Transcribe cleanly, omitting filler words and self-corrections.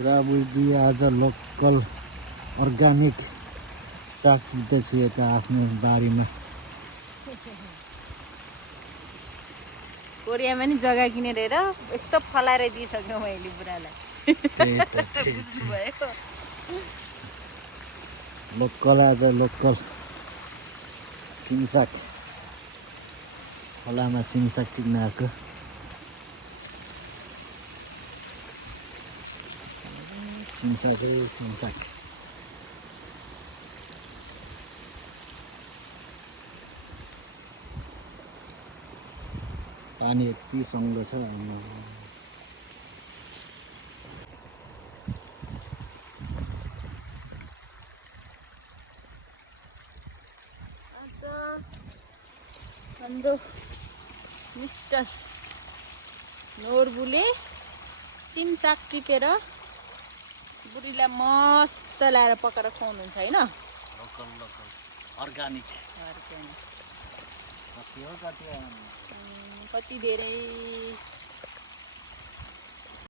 बुढी आज local organic साग टिप्दैछु यता आफ्नो बारीमा। कोरियामा नि जग्गा किनेर हेर यस्तो फलाएर दिइसक्यो मैले बुढालाई। बुझ्नुभयो? लोकल आज लोकल सिमसाग खोलामा सिमसाग टिप्न आएको। सिमसागै सिमसाग। पानी यति सङ्लो छ। हाम्रो मिस्टर नोर्बुले सिमसाग टिपेर बुढीलाई मस्त ल्याएर पकाएर खुवाउनुहुन्छ होइन? Local local organic. कति हो कति कति धेरै